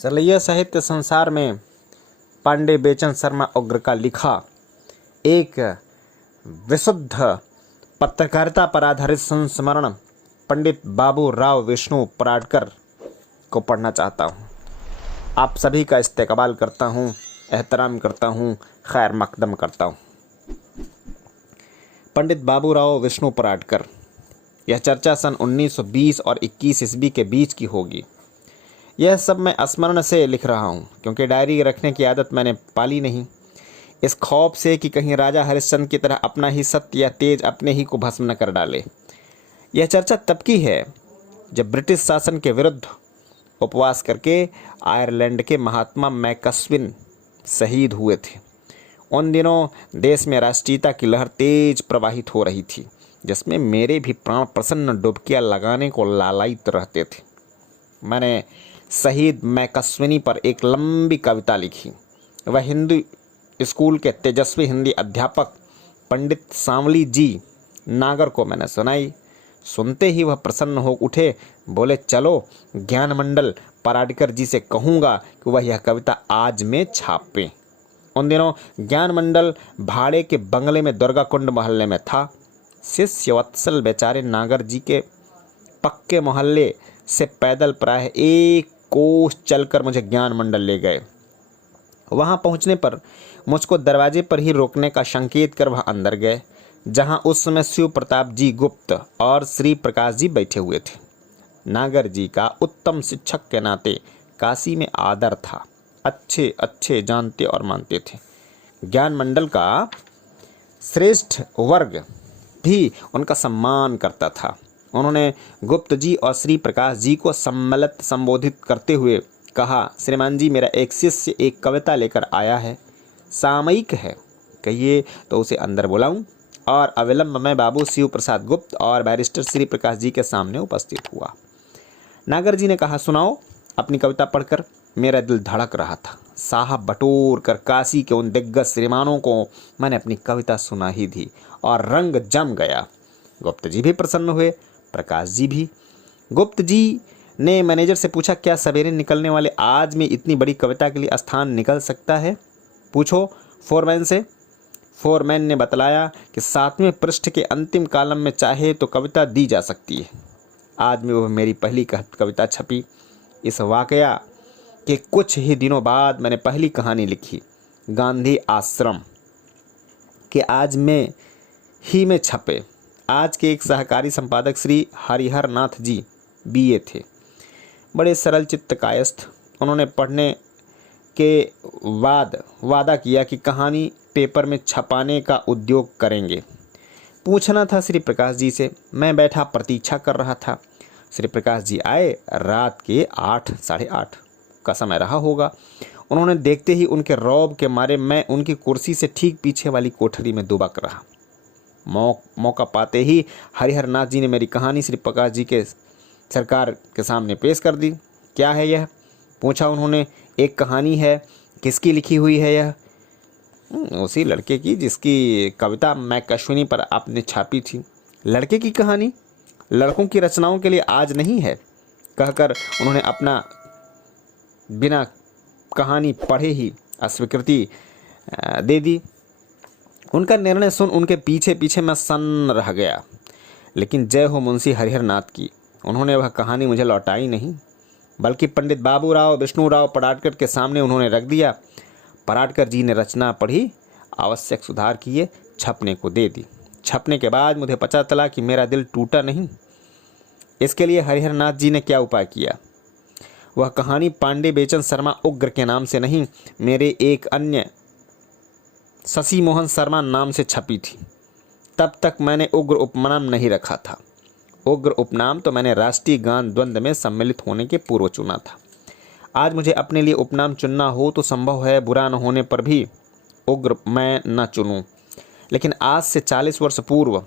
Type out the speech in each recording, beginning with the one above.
सरलैया साहित्य संसार में पांडे बेचन शर्मा उग्र का लिखा एक विशुद्ध पत्रकारिता पर आधारित संस्मरण पंडित बाबू राव विष्णु पराडकर को पढ़ना चाहता हूँ। आप सभी का इस्तेकबाल करता हूँ, एहतराम करता हूँ, खैर मकदम करता हूँ। पंडित बाबू राव विष्णु पराडकर। यह चर्चा सन 1920 और 21 ईस्वी के बीच की होगी। यह सब मैं स्मरण से लिख रहा हूँ क्योंकि डायरी रखने की आदत मैंने पाली नहीं, इस खौफ से कि कहीं राजा हरिश्चंद्र की तरह अपना ही सत्य या तेज अपने ही को भस्म न कर डाले। यह चर्चा तब की है जब ब्रिटिश शासन के विरुद्ध उपवास करके आयरलैंड के महात्मा मैकस्विन शहीद हुए थे। उन दिनों देश में राष्ट्रीयता की लहर तेज प्रवाहित हो रही थी, जिसमें मेरे भी प्राण प्रसन्न डुबकियां लगाने को लालायित रहते थे। मैंने शहीद मैकस्विनी पर एक लंबी कविता लिखी। वह हिंदू स्कूल के तेजस्वी हिंदी अध्यापक पंडित सांवली जी नागर को मैंने सुनाई। सुनते ही वह प्रसन्न हो उठे, बोले चलो ज्ञानमंडल पराडकर जी से कहूँगा कि वह यह कविता आज में छापें। उन दिनों ज्ञानमंडल भाड़े के बंगले में दुर्गा कुंड मोहल्ले में था। शिष्य वत्सल बेचारे नागर जी के पक्के मोहल्ले से पैदल प्रायः 1 कोस चलकर मुझे ज्ञानमंडल ले गए। वहां पहुंचने पर मुझको दरवाजे पर ही रोकने का संकेत कर वह अंदर गए, जहां उस समय शिव प्रताप जी गुप्त और श्री प्रकाश जी बैठे हुए थे। नागर जी का उत्तम शिक्षक के नाते काशी में आदर था। अच्छे अच्छे जानते और मानते थे। ज्ञानमंडल का श्रेष्ठ वर्ग भी उनका सम्मान करता था। उन्होंने गुप्त जी और श्री प्रकाश जी को सम्मिलित संबोधित करते हुए कहा, श्रीमान जी, मेरा एक शिष्य एक कविता लेकर आया है, सामयिक है, कहिए तो उसे अंदर बुलाऊं। और अविलंब मैं बाबू शिव प्रसाद गुप्त और बैरिस्टर श्री प्रकाश जी के सामने उपस्थित हुआ। नागर जी ने कहा, सुनाओ अपनी कविता पढ़कर। मेरा दिल धड़क रहा था। साहब बटोर कर काशी के उन दिग्गज श्रीमानों को मैंने अपनी कविता सुना ही थी और रंग जम गया। गुप्त जी भी प्रसन्न हुए, प्रकाश जी भी। गुप्त जी ने मैनेजर से पूछा, क्या सवेरे निकलने वाले आज में इतनी बड़ी कविता के लिए स्थान निकल सकता है? पूछो फोरमैन से। फोरमैन ने बतलाया कि 7वें पृष्ठ के अंतिम कॉलम में चाहे तो कविता दी जा सकती है। आज में वह मेरी पहली कविता छपी। इस वाकया के कुछ ही दिनों बाद मैंने पहली कहानी लिखी, गांधी आश्रम, के आज में ही में छपे। आज के एक सहकारी संपादक श्री हरिहर नाथ जी BA थे, बड़े सरल चित्त कायस्थ। उन्होंने पढ़ने के बाद वादा किया कि कहानी पेपर में छपाने का उद्योग करेंगे। पूछना था श्री प्रकाश जी से। मैं बैठा प्रतीक्षा कर रहा था। श्री प्रकाश जी आए। रात के 8 साढ़े 8 का समय रहा होगा। उन्होंने देखते ही उनके रौब के मारे मैं उनकी कुर्सी से ठीक पीछे वाली कोठरी में दुबक रहा। मौका पाते ही हरिहर नाथ जी ने मेरी कहानी श्री प्रकाश जी के सरकार के सामने पेश कर दी। क्या है यह? पूछा उन्होंने। एक कहानी है। किसकी लिखी हुई है यह? उसी लड़के की जिसकी कविता मैकस्विनी पर आपने छापी थी। लड़के की कहानी लड़कों की रचनाओं के लिए आज नहीं है, कहकर उन्होंने अपना बिना कहानी पढ़े ही अस्वीकृति दे दी। उनका निर्णय सुन उनके पीछे पीछे मैं सन्न रह गया। लेकिन जय हो मुंशी हरिहर नाथ की, उन्होंने वह कहानी मुझे लौटाई नहीं, बल्कि पंडित बाबू राव विष्णु राव पराडकर के सामने उन्होंने रख दिया। पराडकर जी ने रचना पढ़ी, आवश्यक सुधार किए, छपने को दे दी। छपने के बाद मुझे पता चला कि मेरा दिल टूटा नहीं। इसके लिए हरिहर नाथ जी ने क्या उपाय किया। वह कहानी पांडे बेचन शर्मा उग्र के नाम से नहीं, मेरे एक अन्य शशि मोहन शर्मा नाम से छपी थी। तब तक मैंने उग्र उपनाम नहीं रखा था। उग्र उपनाम तो मैंने राष्ट्रीय गान द्वंद्व में सम्मिलित होने के पूर्व चुना था। आज मुझे अपने लिए उपनाम चुनना हो तो संभव है बुरा न होने पर भी उग्र मैं न चुनूं। लेकिन आज से 40 वर्ष पूर्व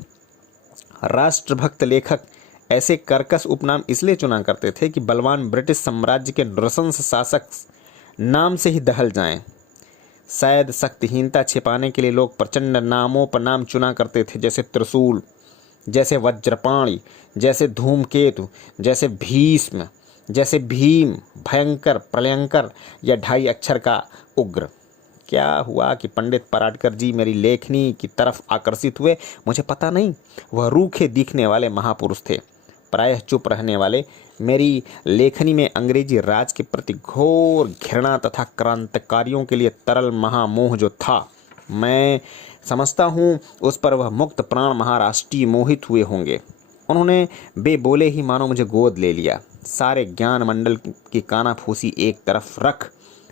राष्ट्रभक्त लेखक ऐसे कर्कश उपनाम इसलिए चुना करते थे कि बलवान ब्रिटिश साम्राज्य के नृशंस शासक नाम से ही दहल जाएं। शायद शक्तिहीनता छिपाने के लिए लोग प्रचंड नामों पर नाम चुना करते थे, जैसे त्रिशूल, जैसे वज्रपाणी, जैसे धूमकेतु, जैसे भीष्म, जैसे भीम, भयंकर, प्रलयंकर या 2.5 अक्षर का उग्र। क्या हुआ कि पंडित पराडकर जी मेरी लेखनी की तरफ आकर्षित हुए, मुझे पता नहीं। वह रूखे दिखने वाले महापुरुष थे, प्रायः चुप रहने वाले। मेरी लेखनी में अंग्रेजी राज के प्रति घोर घृणा तथा क्रांतिकारियों के लिए तरल महामोह जो था, मैं समझता हूँ उस पर वह मुक्त प्राण महाराष्ट्रीय मोहित हुए होंगे। उन्होंने बेबोले ही मानो मुझे गोद ले लिया। सारे ज्ञान मंडल की कानाफूसी एक तरफ रख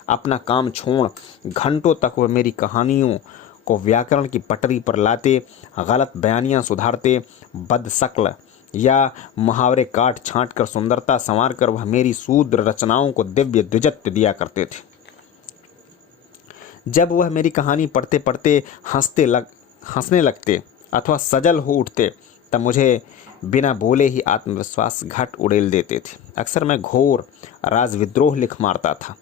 अपना काम छोड़ घंटों तक वह मेरी कहानियों को व्याकरण की पटरी पर लाते, गलत बयानियाँ सुधारते, बदशक्ल या मुहावरे काट छांट कर सुंदरता संवार कर वह मेरी शूद्र रचनाओं को दिव्य द्विजत्व दिया करते थे। जब वह मेरी कहानी पढ़ते पढ़ते हंसने लगते अथवा सजल हो उठते, तब मुझे बिना बोले ही आत्मविश्वास घट उड़ेल देते थे। अक्सर मैं घोर राजविद्रोह लिख मारता था,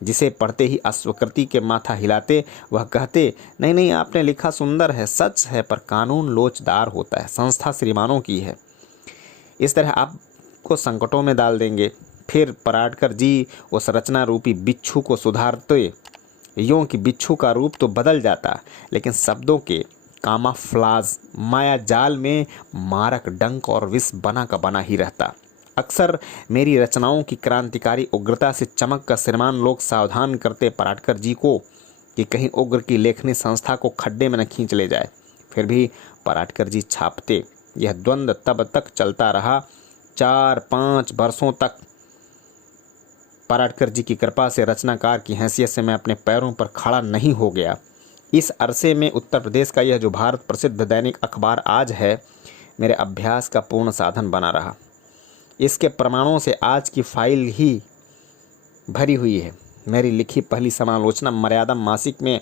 जिसे पढ़ते ही अस्वीकृति के माथा हिलाते। वह कहते, नहीं नहीं, आपने लिखा सुंदर है, सच है, पर कानून लोचदार होता है, संस्था श्रीमानों की है, इस तरह आपको संकटों में डाल देंगे। फिर पराडकर जी उस रचना रूपी बिच्छू को सुधारते, यों कि बिच्छू का रूप तो बदल जाता, लेकिन शब्दों के कामाफ्लाज माया जाल में मारक डंक और विष बना का बना ही रहता। अक्सर मेरी रचनाओं की क्रांतिकारी उग्रता से चमक कर श्रीमान लोग सावधान करते पराडकर जी को कि कहीं उग्र की लेखनी संस्था को खड्डे में न खींच ले जाए। फिर भी पराडकर जी छापते। यह द्वंद्व तब तक चलता रहा। 4-5 वर्षों तक पराडकर जी की कृपा से रचनाकार की हैसियत से मैं अपने पैरों पर खड़ा नहीं हो गया। इस अरसे में उत्तर प्रदेश का यह जो भारत प्रसिद्ध दैनिक अखबार आज है, मेरे अभ्यास का पूर्ण साधन बना रहा। इसके प्रमाणों से आज की फाइल ही भरी हुई है। मेरी लिखी पहली समालोचना मर्यादम मासिक में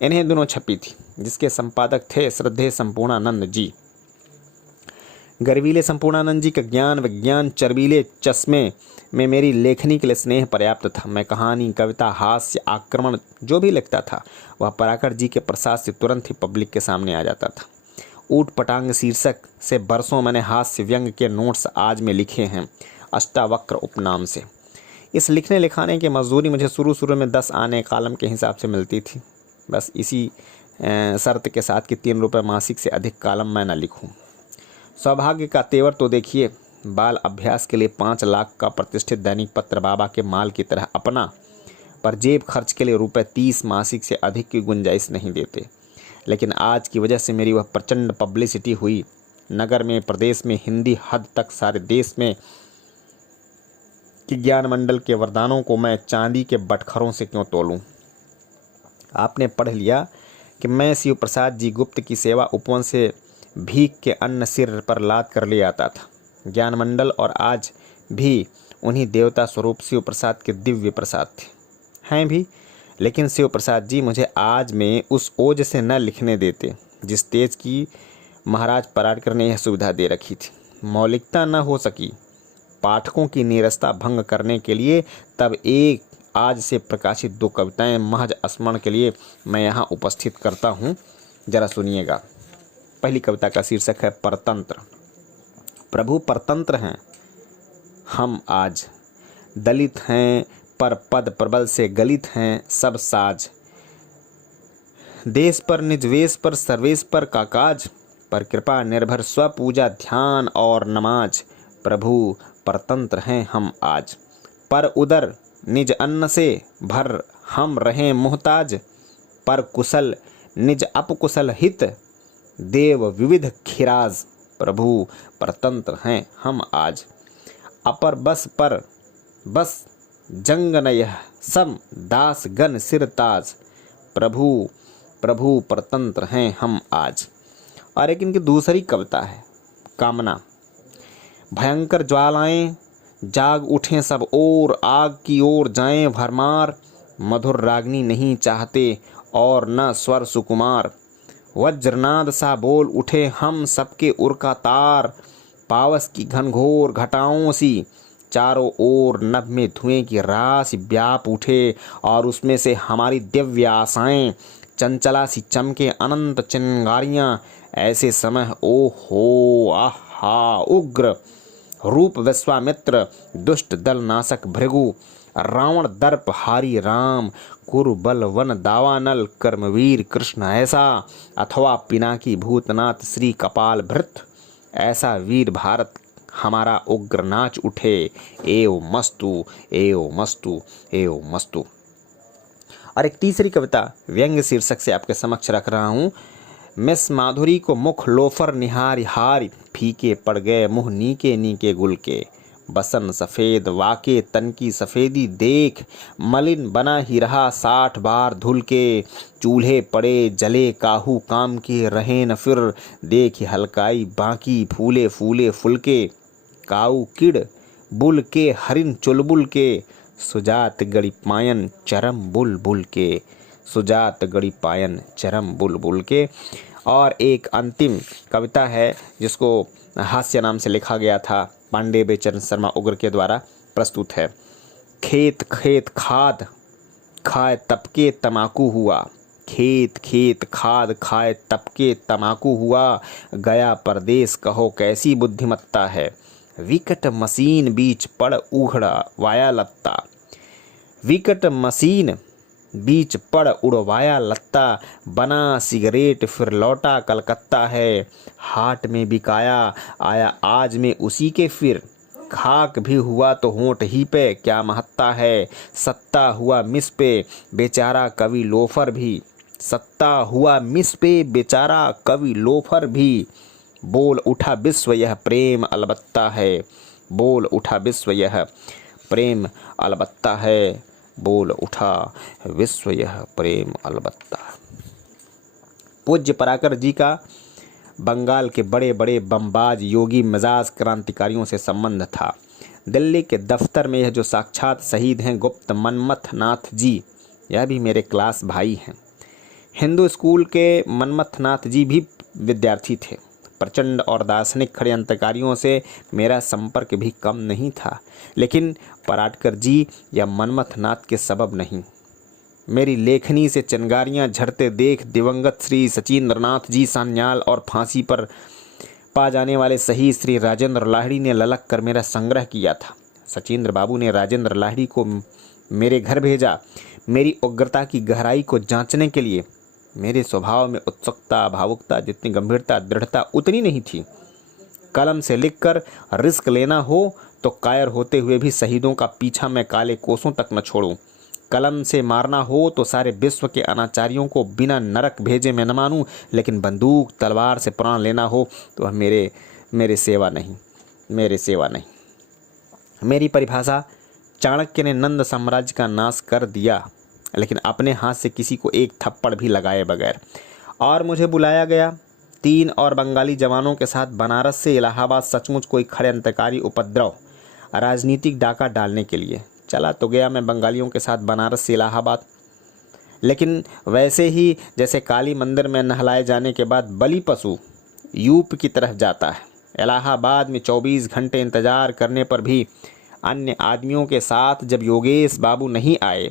इन्हीं दिनों छपी थी, जिसके संपादक थे श्रद्धेय संपूर्णानंद जी। गर्वीले संपूर्णानंद जी का ज्ञान विज्ञान चरबीले चश्मे में मेरी लेखनी के लिए स्नेह पर्याप्त था। मैं कहानी, कविता, हास्य, आक्रमण जो भी लिखता था, वह पराडकर जी के प्रसाद से तुरंत ही पब्लिक के सामने आ जाता था। ऊट पटांग शीर्षक से बरसों मैंने हास्य व्यंग के नोट्स आज में लिखे हैं, अष्टावक्र उपनाम से। इस लिखने लिखाने की मजदूरी मुझे शुरू में 10 आने कालम के हिसाब से मिलती थी, बस इसी शर्त के साथ कि 3 रुपये मासिक से अधिक कालम मैं न लिखूं। सौभाग्य का तेवर तो देखिए, बाल अभ्यास के लिए 5 लाख का प्रतिष्ठित दैनिक पत्र बाबा के माल की तरह अपना, पर जेब खर्च के लिए ₹30 मासिक से अधिक की गुंजाइश नहीं देते। लेकिन आज की वजह से मेरी वह प्रचंड पब्लिसिटी हुई। नगर में, प्रदेश में, हिंदी हद तक सारे देश में कि ज्ञान मंडल के वरदानों को मैं चांदी के बटखरों से क्यों तोलूं। आपने पढ़ लिया कि मैं शिव प्रसाद जी गुप्त की सेवा उपवन से भीख के अन्न सिर पर लाद कर ले आता था। ज्ञान मंडल और आज भी उन्हीं देवता स्वरूप शिव प्रसाद के दिव्य प्रसाद थे, हैं भी। लेकिन शिव प्रसाद जी मुझे आज में उस ओज से न लिखने देते जिस तेज की महाराज पराडकर ने यह सुविधा दे रखी थी। मौलिकता न हो सकी पाठकों की नीरसता भंग करने के लिए, तब एक आज से प्रकाशित 2 कविताएं महज स्मरण के लिए मैं यहाँ उपस्थित करता हूँ, जरा सुनिएगा। पहली कविता का शीर्षक है परतंत्र। प्रभु परतंत्र हैं हम आज, दलित हैं पर पद प्रबल से गलित हैं सब साज। देश पर निजवेश पर सर्वेश पर काकाज, पर कृपा निर्भर स्वपूजा ध्यान और नमाज। प्रभु परतंत्र हैं हम आज, पर उदर निज अन्न से भर हम रहें मुहताज। पर कुशल निज अपकुशल हित देव विविध खिराज। प्रभु परतंत्र हैं हम आज, अपर बस पर बस जंग न यह सम दास गण सिर ताज। प्रभु प्रभु परतंत्र हैं हम आज। और एक इनकी दूसरी कविता है कामना। भयंकर ज्वालाएं जाग उठें सब ओर, आग की ओर जाएं भरमार। मधुर रागनी नहीं चाहते और न स्वर सुकुमार। वज्रनाद सा बोल उठे हम सबके उर का तार। पावस की घनघोर घटाओं सी चारों ओर नभ में धुएं की राशि व्याप उठे, और उसमें से हमारी दिव्य आशाएं चंचला सी चमके अनंत चिंगारियां। ऐसे समय ओ हो आहा उग्र रूप विश्वामित्र, दुष्ट दल नाशक भृगु, रावण दर्प हारी राम, कुरुबल वन दावानल, कर्मवीर कृष्ण ऐसा, अथवा पिनाकी भूतनाथ श्री कपाल भृत, ऐसा वीर भारत हमारा उग्र नाच उठे, एव मस्तु एव मस्तु एव मस्तु। और एक तीसरी कविता व्यंग्य शीर्षक से आपके समक्ष रख रहा हूँ। मिस माधुरी को मुख लोफर निहार हार, फीके पड़ गए मुँह नीके नीके गुल के, बसन सफ़ेद वाके तन की सफ़ेदी देख, मलिन बना ही रहा 60 बार धुल के, चूल्हे पड़े जले काहू काम के रहे न फिर, देख हलकाई बाकी फूले फूले फुलके, काऊ किड़ बुल के हरिन चुलबुल के, सुजात गड़ी पायन चरम बुलबुल के, सुजात गड़ी पायन चरम बुलबुल के। और एक अंतिम कविता है जिसको हास्य नाम से लिखा गया था, पांडे बेचरण शर्मा उग्र के द्वारा प्रस्तुत है। खेत खेत खाद खाए तबके तमाकू हुआ, खेत खेत खाद खाए तबके तमाकू हुआ, गया परदेश कहो कैसी बुद्धिमत्ता है, विकट मशीन बीच पड़ उखड़ा वाया लत्ता, विकट मशीन बीच पड़ उड़वाया लत्ता, बना सिगरेट फिर लौटा कलकत्ता है, हाट में बिकाया आया आज में उसी के फिर, खाक भी हुआ तो होंठ ही पे क्या महत्ता है, सत्ता हुआ मिस पे बेचारा कवि लोफर भी, सत्ता हुआ मिस पे बेचारा कवि लोफर भी, बोल उठा विश्व यह प्रेम अलबत्ता है, बोल उठा विश्व यह प्रेम अलबत्ता है, बोल उठा विश्व यह प्रेम अलबत्ता। पूज्य पराकर जी का बंगाल के बड़े बड़े बमबाज योगी मिजाज क्रांतिकारियों से संबंध था। दिल्ली के दफ्तर में यह जो साक्षात शहीद हैं गुप्त मनमथ नाथ जी, यह भी मेरे क्लास भाई हैं। हिंदू स्कूल के मनमथ नाथ जी भी विद्यार्थी थे। प्रचंड और दार्शनिक षड्यंत्रकारियों से मेरा संपर्क भी कम नहीं था, लेकिन पराटकर जी या मनमथ नाथ के सबब नहीं। मेरी लेखनी से चिंगारियां झड़ते देख दिवंगत श्री सचिंद्रनाथ जी सान्याल और फांसी पर पा जाने वाले शहीद श्री राजेंद्र लाहिड़ी ने ललक कर मेरा संग्रह किया था। सचिंद्र बाबू ने राजेंद्र लाहिड़ी को मेरे घर भेजा, मेरी उग्रता की गहराई को जांचने के लिए। मेरे स्वभाव में उत्सुकता भावुकता जितनी गंभीरता दृढ़ता उतनी नहीं थी। कलम से लिखकर रिस्क लेना हो तो कायर होते हुए भी शहीदों का पीछा मैं काले कोसों तक न छोड़ूं। कलम से मारना हो तो सारे विश्व के अनाचारियों को बिना नरक भेजे मैं न मानूं, लेकिन बंदूक तलवार से प्राण लेना हो तो मेरे सेवा नहीं। मेरी परिभाषा, चाणक्य ने नंद साम्राज्य का नाश कर दिया, लेकिन अपने हाथ से किसी को एक थप्पड़ भी लगाए बगैर। और मुझे बुलाया गया 3 और बंगाली जवानों के साथ बनारस से इलाहाबाद सचमुच कोई षड्यंत्रकारी उपद्रव, राजनीतिक डाका डालने के लिए। चला तो गया मैं बंगालियों के साथ बनारस से इलाहाबाद, लेकिन वैसे ही जैसे काली मंदिर में नहलाए जाने के बाद बलि पशु यूप की तरफ जाता है। इलाहाबाद में 24 घंटे इंतजार करने पर भी अन्य आदमियों के साथ जब योगेश बाबू नहीं आए,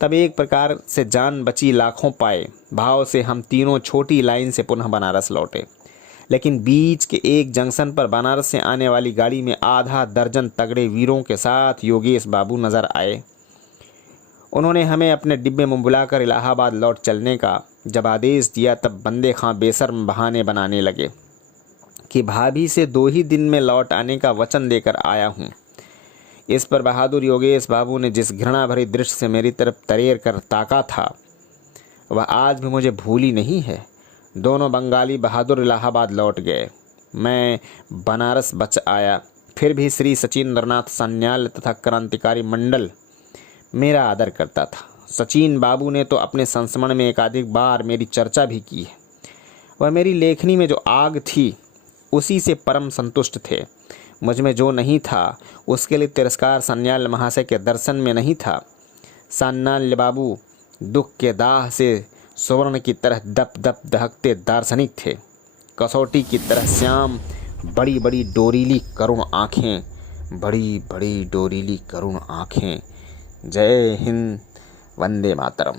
तब एक प्रकार से जान बची लाखों पाए भाव से हम तीनों छोटी लाइन से पुनः बनारस लौटे। लेकिन बीच के एक जंक्शन पर बनारस से आने वाली गाड़ी में आधा दर्जन तगड़े वीरों के साथ योगेश बाबू नजर आए। उन्होंने हमें अपने डिब्बे में बुलाकर इलाहाबाद लौट चलने का जब आदेश दिया, तब बंदे खां बेशर्म बहाने बनाने लगे कि भाभी से 2 ही दिन में लौट आने का वचन देकर आया हूँ। इस पर बहादुर योगेश बाबू ने जिस घृणा भरी दृष्टि से मेरी तरफ तरेर कर ताका था, वह आज भी मुझे भूली नहीं है। दोनों बंगाली बहादुर इलाहाबाद लौट गए, मैं बनारस बच आया। फिर भी श्री सचिंद्रनाथ सान्याल तथा क्रांतिकारी मंडल मेरा आदर करता था। सचिन बाबू ने तो अपने संस्मरण में एकाधिक बार मेरी चर्चा भी की है। वह मेरी लेखनी में जो आग थी उसी से परम संतुष्ट थे। मुझ में जो नहीं था उसके लिए तिरस्कार सान्याल महाशय के दर्शन में नहीं था। सान्याल बाबू दुख के दाह से सुवर्ण की तरह दप दप दहकते दार्शनिक थे। कसौटी की तरह श्याम, बड़ी बड़ी डोरीली करुण आँखें, बड़ी बड़ी डोरीली करुण आँखें। जय हिंद, वंदे मातरम।